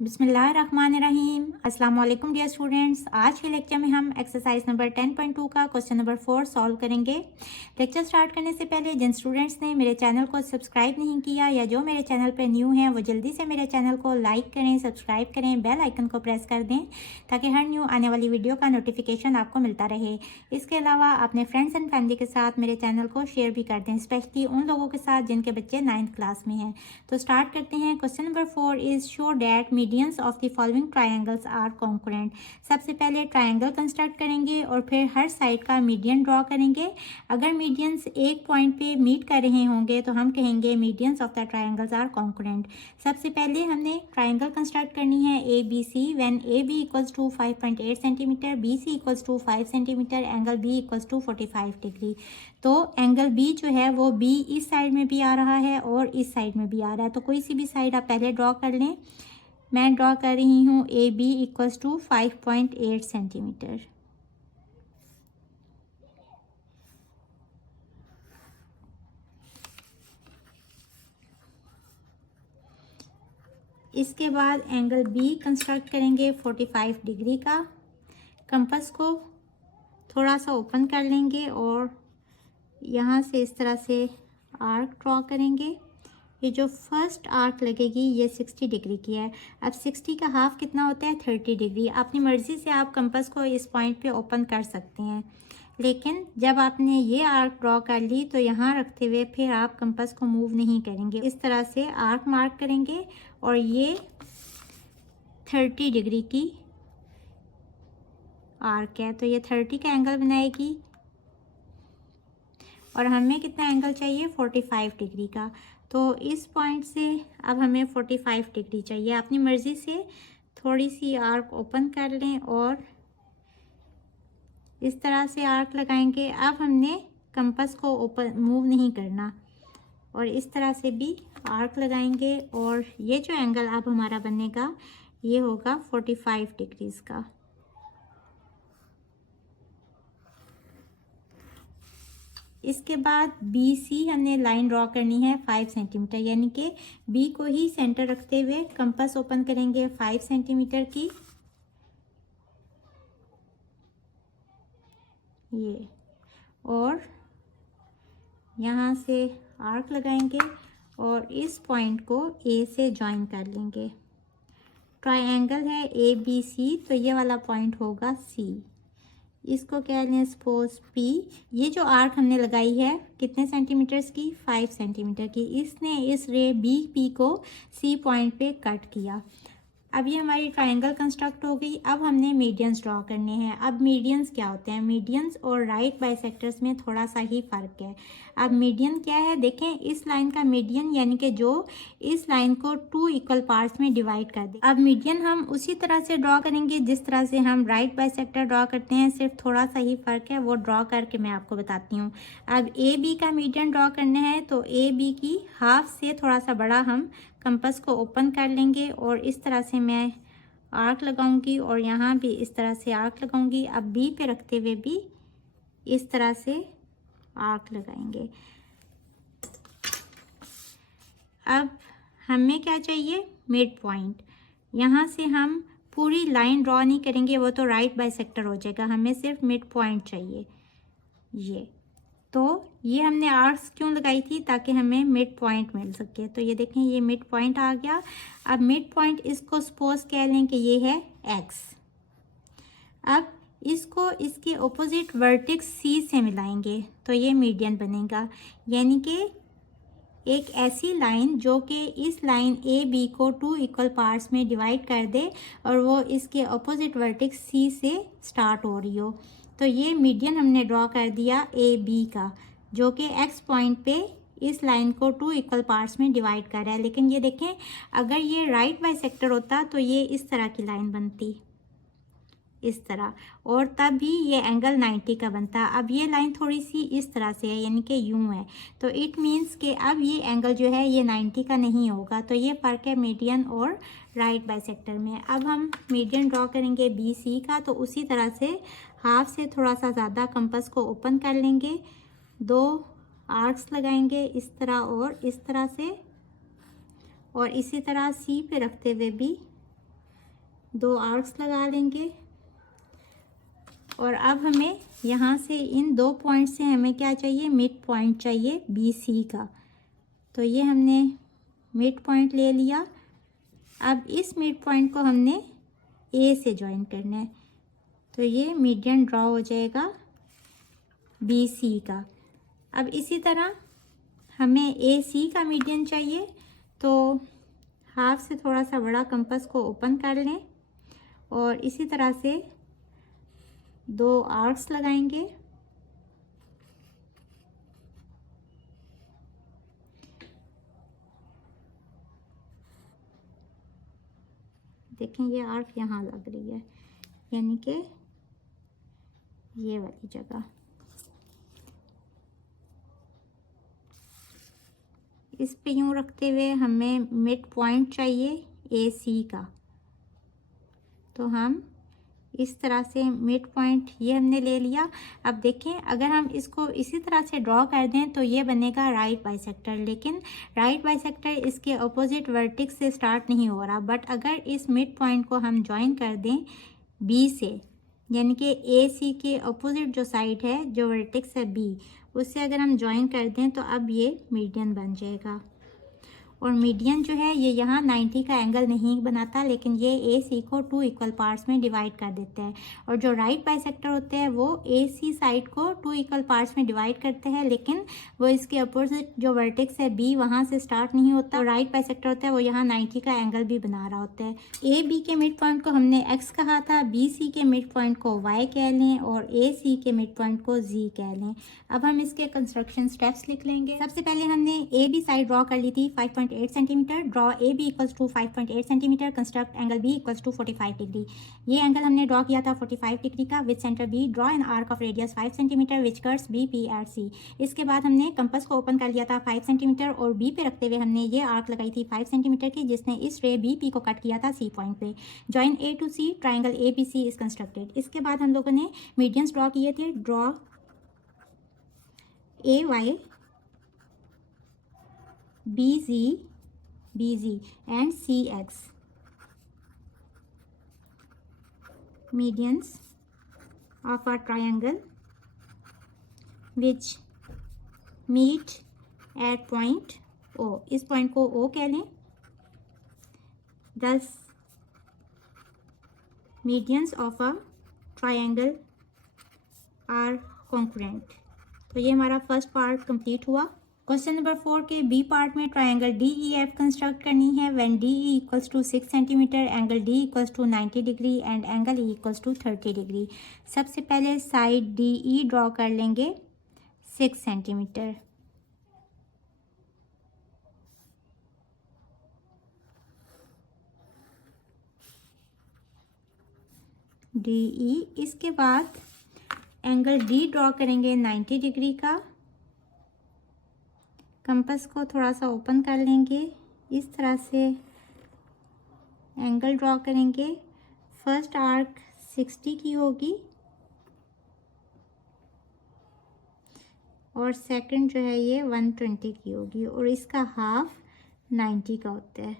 बिस्मिल्लाहिर्रहमानिर्रहीम। अस्सलाम वालेकुम डियर स्टूडेंट्स। आज के लेक्चर में हम एक्सरसाइज नंबर 10.2 का क्वेश्चन नंबर 4 सॉल्व करेंगे। लेक्चर स्टार्ट करने से पहले जिन स्टूडेंट्स ने मेरे चैनल को सब्सक्राइब नहीं किया या जो मेरे चैनल पर न्यू हैं वो जल्दी से मेरे चैनल को लाइक करें, सब्सक्राइब करें, बेल आइकन को प्रेस कर दें ताकि हर न्यू आने वाली वीडियो का नोटिफिकेशन आपको मिलता रहे। इसके अलावा अपने फ्रेंड्स एंड फैमिली के साथ मेरे चैनल को शेयर भी कर दें, स्पेशली उन लोगों के साथ जिनके बच्चे 9th क्लास में हैं। तो स्टार्ट करते हैं। Question number 4 is show that medians of the following triangles are concurrent. सबसे पहले ट्रायंगल कंस्ट्रक्ट करेंगे और फिर हर साइड का मीडियन ड्रॉ करेंगे। अगर मीडियंस एक पॉइंट पे मीट कर रहे होंगे तो हम कहेंगे medians of the triangles are concurrent. सबसे पहले हमने ट्रायंगल कंस्ट्रक्ट करनी है A B C when A B equals to 5.8 centimetre, B C equals to 5 centimetre, angle B equals to 45 degree. तो एंगल बी जो है वो बी इस साइड में भी आ रहा है और इस साइड में भी आ रहा है, तो कोई सी भी साइड आप पहले ड्रॉ कर लें। मैं ड्रॉ कर रही हूँ A B equals to 5.8 centimetre. इसके बाद एंगल बी कंस्ट्रक्ट करेंगे 45 डिग्री का। कंपास को थोड़ा सा ओपन कर लेंगे और यहाँ से इस तरह से आर्क ड्रॉ करेंगे। ये जो फर्स्ट आर्क लगेगी ये 60 डिग्री की है। अब 60 का हाफ कितना होता है? 30 डिग्री। अपनी मर्ज़ी से आप कंपास को इस पॉइंट पे ओपन कर सकते हैं, लेकिन जब आपने ये आर्क ड्रॉ कर ली तो यहाँ रखते हुए फिर आप कंपास को मूव नहीं करेंगे। इस तरह से आर्क मार्क करेंगे और ये 30 डिग्री की आर्क है, तो ये 30 का एंगल बनाएगी और हमें कितना एंगल चाहिए? 45 डिग्री का। तो इस पॉइंट से अब हमें 45 डिग्री चाहिए। अपनी मर्ज़ी से थोड़ी सी आर्क ओपन कर लें और इस तरह से आर्क लगाएंगे। अब हमने कंपास को ओपन मूव नहीं करना और इस तरह से भी आर्क लगाएंगे और ये जो एंगल अब हमारा बनेगा ये होगा 45 डिग्रीज़ का। इसके बाद बी सी हमने लाइन ड्रॉ करनी है 5 सेंटीमीटर, यानी कि बी को ही सेंटर रखते हुए कंपास ओपन करेंगे 5 सेंटीमीटर की। ये और यहाँ से आर्क लगाएंगे और इस पॉइंट को ए से ज्वाइन कर लेंगे। ट्रायंगल है ए बी सी, तो ये वाला पॉइंट होगा सी। इसको कह लें सपोज पी। ये जो आर्क हमने लगाई है कितने सेंटीमीटर्स की? 5 सेंटीमीटर की। इसने इस रे बी पी को सी पॉइंट पे कट किया। अब ये हमारी ट्रायंगल कंस्ट्रक्ट हो गई। अब हमने मीडियंस ड्रॉ करने हैं। अब मीडियंस क्या होते हैं? मीडियंस और राइट बाइसेक्टर्स में थोड़ा सा ही फ़र्क है। अब मीडियन क्या है? देखें, इस लाइन का मीडियन यानी कि जो इस लाइन को 2 इक्वल पार्ट्स में डिवाइड कर दे। अब मीडियन हम उसी तरह से ड्रॉ करेंगे जिस तरह से हम राइट बाइसेक्टर ड्रॉ करते हैं, सिर्फ थोड़ा सा ही फ़र्क है, वो ड्रॉ करके मैं आपको बताती हूँ। अब ए बी का मीडियन ड्रॉ करना है तो ए बी की हाफ से थोड़ा सा बड़ा हम कंपास को ओपन कर लेंगे और इस तरह से मैं आर्क लगाऊंगी और यहाँ भी इस तरह से आर्क लगाऊंगी। अब बी पे रखते हुए भी इस तरह से आर्क लगाएंगे। अब हमें क्या चाहिए? Mid point. यहाँ से हम पूरी लाइन ड्रॉ नहीं करेंगे, वो तो राइट बाइसेक्टर हो जाएगा। हमें सिर्फ मिड पॉइंट चाहिए। ये तो ये हमने आर्क्स क्यों लगाई थी? ताकि हमें मिड पॉइंट मिल सके। तो ये देखें, ये मिड पॉइंट आ गया। अब मिड पॉइंट इसको सपोज कह लें कि ये है एक्स। अब इसको इसके ऑपोजिट वर्टेक्स सी से मिलाएंगे तो ये मीडियन बनेगा, यानी कि एक ऐसी लाइन जो कि इस लाइन ए बी को 2 इक्वल पार्ट्स में डिवाइड कर दे और वो इसके ऑपोजिट वर्टेक्स सी से स्टार्ट हो रही हो। तो ये मीडियन हमने ड्रॉ कर दिया ए बी का, जो कि एक्स पॉइंट पे इस लाइन को 2 इक्वल पार्ट्स में डिवाइड कर रहा है। लेकिन ये देखें, अगर ये राइट बाइसेक्टर होता तो ये इस तरह की लाइन बनती, इस तरह, और तब भी ये एंगल 90 का बनता। अब ये लाइन थोड़ी सी इस तरह से है, यानी कि यूं है, तो इट मीन्स कि अब ये एंगल जो है ये 90 का नहीं होगा। तो ये फ़र्क है मीडियन और राइट बाइसेक्टर में। अब हम मीडियन ड्रॉ करेंगे बी सी का, तो उसी तरह से हाफ से थोड़ा सा ज़्यादा कंपास को ओपन कर लेंगे, 2 आर्क्स लगाएंगे इस तरह और इस तरह से, और इसी तरह सी पे रखते हुए भी 2 आर्क्स लगा लेंगे। और अब हमें यहाँ से इन 2 पॉइंट से हमें क्या चाहिए, मिड पॉइंट चाहिए BC का। तो ये हमने मिड पॉइंट ले लिया। अब इस मिड पॉइंट को हमने A से ज्वाइन करना है, तो ये मीडियन ड्रॉ हो जाएगा BC का। अब इसी तरह हमें AC का मीडियन चाहिए, तो हाफ से थोड़ा सा बड़ा कंपास को ओपन कर लें और इसी तरह से 2 आर्क्स लगाएंगे। देखें ये आर्क यहाँ लग रही है, यानी कि ये वाली जगह। इस पे यूँ रखते हुए हमें मिड पॉइंट चाहिए AC का, तो हम इस तरह से मिड पॉइंट ये हमने ले लिया। अब देखें अगर हम इसको इसी तरह से ड्रॉ कर दें तो ये बनेगा राइट बाइसेक्टर, लेकिन राइट बाइसेक्टर इसके अपोजिट वर्टेक्स से स्टार्ट नहीं हो रहा। बट अगर इस मिड पॉइंट को हम ज्वाइन कर दें B से, यानी कि AC के अपोजिट जो साइड है, जो वर्टेक्स है B, उससे अगर हम ज्वाइन कर दें तो अब ये मीडियन बन जाएगा। और मीडियन जो है ये यहाँ 90 का एंगल नहीं बनाता, लेकिन ये AC को 2 इक्वल पार्ट्स में डिवाइड कर देते हैं। और जो राइट बाइसेक्टर होते हैं वो AC साइड को 2 इक्वल पार्ट्स में डिवाइड करते हैं, लेकिन वो इसके अपोजिट जो वर्टेक्स है B, वहाँ से स्टार्ट नहीं होता। और राइट बाइसेक्टर होता है वो यहाँ 90 का एंगल भी बना रहा होता है। AB के मिड पॉइंट को हमने X कहा था, BC के मिड पॉइंट को Y कह लें और AC के मिड पॉइंट को Z कह लें। अब हम इसके कंस्ट्रक्शन स्टेप्स लिख लेंगे। सबसे पहले हमने AB साइड ड्रॉ कर ली थी 5.8 centimetre. Draw AB equals to 5.8 centimetre, construct angle B equals to 45 degree. ये एंगल हमने ड्रॉ किया था 45 डिग्री का with centre B। Draw an arc of radius 5 centimetre which cuts B, P और C। इसके बाद हमने कंपास को ओपन कर लिया था 5 सेंटीमीटर और B पे रखते हुए हमने ये आर्क लगाई थी 5 सेंटीमीटर की, जिसने इस रे BP को कट किया था C पॉइंट पे। Join A to C, triangle ABC is constructed. इसके बाद हम लोगों ने मीडियंस ड्रॉ किए थे। Draw AY, BZ and CX, medians of a triangle which meet at point O। इस पॉइंट को O कह लें। Thus medians of a triangle are congruent। तो ये हमारा फर्स्ट पार्ट कंप्लीट हुआ। क्वेश्चन नंबर 4 के बी पार्ट में ट्राइंगल DEF कंस्ट्रक्ट करनी है। When DE equals to 6 centimetre, angle D equals to 90 degree and angle E equals to 30 degree. सबसे पहले साइड DE ड्रॉ कर लेंगे 6 सेंटीमीटर। DE, इसके बाद एंगल D ड्रॉ करेंगे 90 डिग्री का। कंपास को थोड़ा सा ओपन कर लेंगे, इस तरह से एंगल ड्रॉ करेंगे। फर्स्ट आर्क 60 की होगी और सेकंड जो है ये 120 की होगी और इसका हाफ 90 का होता है।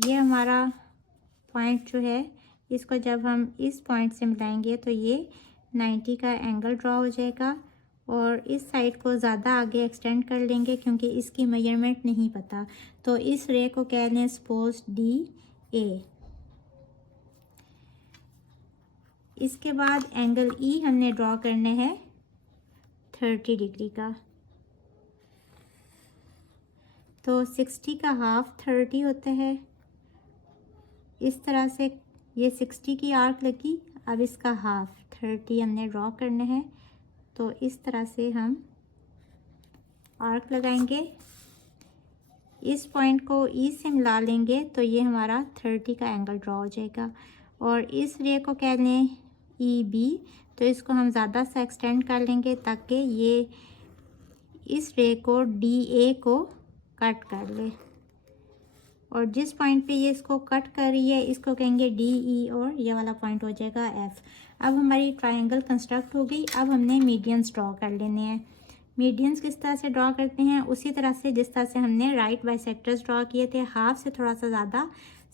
ये हमारा पॉइंट जो है, इसको जब हम इस पॉइंट से मिलाएंगे तो ये 90 का एंगल ड्रॉ हो जाएगा। और इस साइड को ज़्यादा आगे एक्सटेंड कर लेंगे क्योंकि इसकी मेजरमेंट नहीं पता, तो इस रे को कह लें सपोज DA। इसके बाद एंगल E हमने ड्रॉ करने हैं 30 डिग्री का। तो 60 का हाफ 30 होता है। इस तरह से ये 60 की आर्क लगी, अब इसका हाफ 30 हमने ड्रॉ करना है। तो इस तरह से हम आर्क लगाएंगे, इस पॉइंट को E से मिला लेंगे तो ये हमारा 30 का एंगल ड्रॉ हो जाएगा। और इस रे को कह लें EB, तो इसको हम ज़्यादा सा एक्सटेंड कर लेंगे ताकि ये इस रे को DA को कट कर ले। और जिस पॉइंट पे ये इसको कट कर रही है इसको कहेंगे DE और ये वाला पॉइंट हो जाएगा F। अब हमारी ट्रायंगल कंस्ट्रक्ट हो गई। अब हमने मीडियंस ड्रॉ कर लेने हैं। मीडियंस किस तरह से ड्रॉ करते हैं, उसी तरह से जिस तरह से हमने राइट बाइसेक्टर्स ड्रॉ किए थे, हाफ से थोड़ा सा ज़्यादा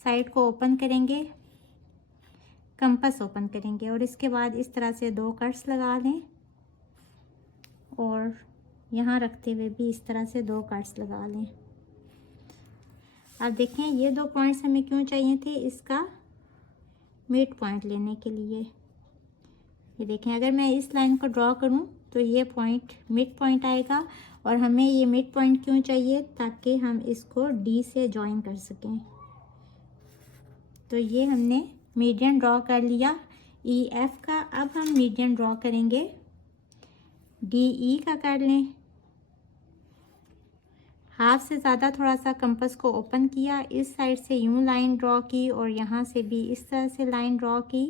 साइड को ओपन करेंगे, कंपास ओपन करेंगे और इसके बाद इस तरह से 2 कट्स लगा लें और यहाँ रखते हुए भी इस तरह से 2 कट्स लगा लें। अब देखें ये 2 पॉइंट्स हमें क्यों चाहिए थे, इसका मिड पॉइंट लेने के लिए। ये देखें अगर मैं इस लाइन को ड्रॉ करूं तो ये पॉइंट मिड पॉइंट आएगा और हमें ये मिड पॉइंट क्यों चाहिए, ताकि हम इसको डी से ज्वाइन कर सकें। तो ये हमने मीडियन ड्रॉ कर लिया ई एफ का। अब हम मीडियन ड्रॉ करेंगे डी ई का। कर लें, हाफ से ज़्यादा थोड़ा सा कंपास को ओपन किया, इस साइड से यूं लाइन ड्रॉ की और यहाँ से भी इस तरह से लाइन ड्रॉ की।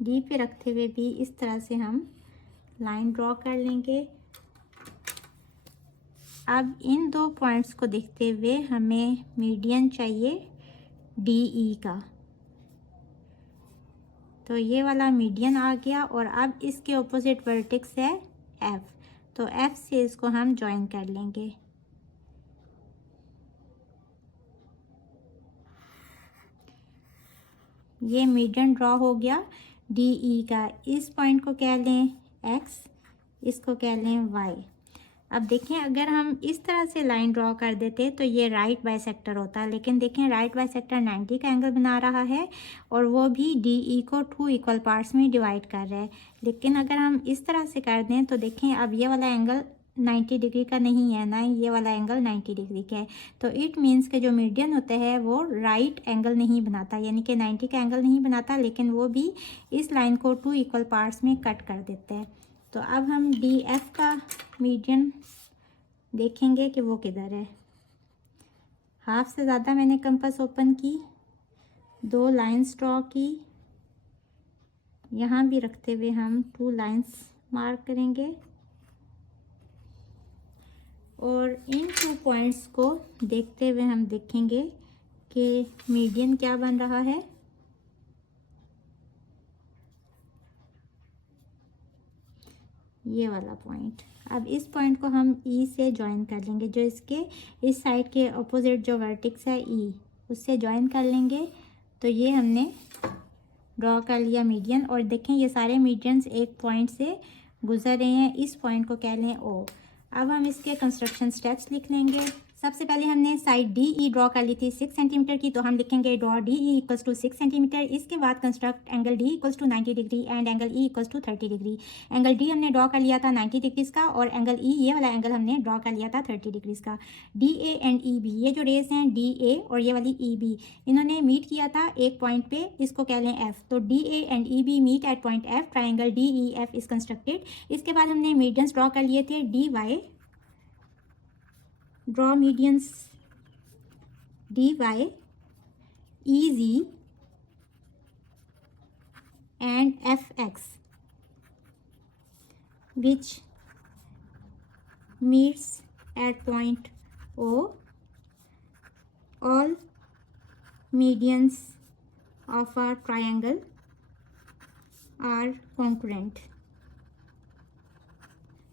डी पे रखते हुए भी इस तरह से हम लाइन ड्रॉ कर लेंगे। अब इन 2 पॉइंट्स को देखते हुए हमें मीडियन चाहिए डी ई का। तो ये वाला मीडियन आ गया और अब इसके ऑपोजिट वर्टेक्स है एफ, तो एफ से इसको हम ज्वाइन कर लेंगे। ये मीडियन ड्रॉ हो गया डी ई का। इस पॉइंट को कह लें एक्स, इसको कह लें वाई। अब देखें अगर हम इस तरह से लाइन ड्रॉ कर देते तो ये राइट बाइसेक्टर होता, लेकिन देखें राइट बाइसेक्टर 90 का एंगल बना रहा है और वो भी डी ई को 2 इक्वल पार्ट्स में डिवाइड कर रहा है। लेकिन अगर हम इस तरह से कर दें तो देखें अब ये वाला एंगल 90 डिग्री का नहीं है, ना ये वाला एंगल 90 डिग्री का है। तो इट मीन्स के जो मीडियन होता है वो राइट एंगल नहीं बनाता, यानी कि 90 का एंगल नहीं बनाता, लेकिन वो भी इस लाइन को 2 इक्वल पार्ट्स में कट कर देता है। तो अब हम डी एफ का मीडियन देखेंगे कि वो किधर है। हाफ से ज़्यादा मैंने कंपास ओपन की, 2 लाइंस ड्रॉ की, यहाँ भी रखते हुए हम 2 लाइंस मार्क करेंगे और इन 2 पॉइंट्स को देखते हुए हम देखेंगे कि मीडियन क्या बन रहा है। ये वाला पॉइंट। अब इस पॉइंट को हम ई से ज्वाइन कर लेंगे, जो इसके इस साइड के अपोजिट जो वर्टेक्स है ई, उससे ज्वाइन कर लेंगे। तो ये हमने ड्रॉ कर लिया मीडियन और देखें ये सारे मीडियंस एक पॉइंट से गुजर रहे हैं। इस पॉइंट को कह लें ओ। अब हम इसके कंस्ट्रक्शन स्टेप्स लिख लेंगे। सबसे पहले हमने साइड डी ई ड्रॉ कर ली थी 6 सेंटीमीटर की, तो हम लिखेंगे draw D E equals to 6 centimetre. इसके बाद construct angle D equals to 90 degree and angle E equals to 30 degree. Angle D हमने ड्रॉ कर लिया था 90 डिग्रीज का और एंगल ई ये वाला एंगल हमने ड्रॉ कर लिया था 30 डिग्रीज का। D A and E B, ये जो रेस हैं डी ए और ये वाली ई बी, इन्होंने मीट किया था एक पॉइंट पे, इसको कह लें एफ। तो D A and E B meet at point F, triangle D E F is constructed. इसके बाद हमने मीडियंस ड्रॉ कर लिए थे D Y, draw medians dy, ez and fx which meets at point O. All medians of a triangle are congruent.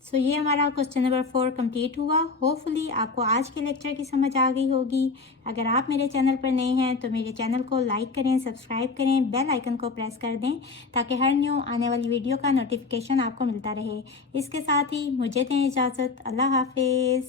सो ये हमारा question number 4 complete हुआ। Hopefully आपको आज के लेक्चर की समझ आ गई होगी। अगर आप मेरे चैनल पर नए हैं तो मेरे चैनल को लाइक करें, सब्सक्राइब करें, बेल आइकन को प्रेस कर दें ताकि हर न्यू आने वाली वीडियो का नोटिफिकेशन आपको मिलता रहे। इसके साथ ही मुझे दें इजाज़त। अल्लाह हाफिज़।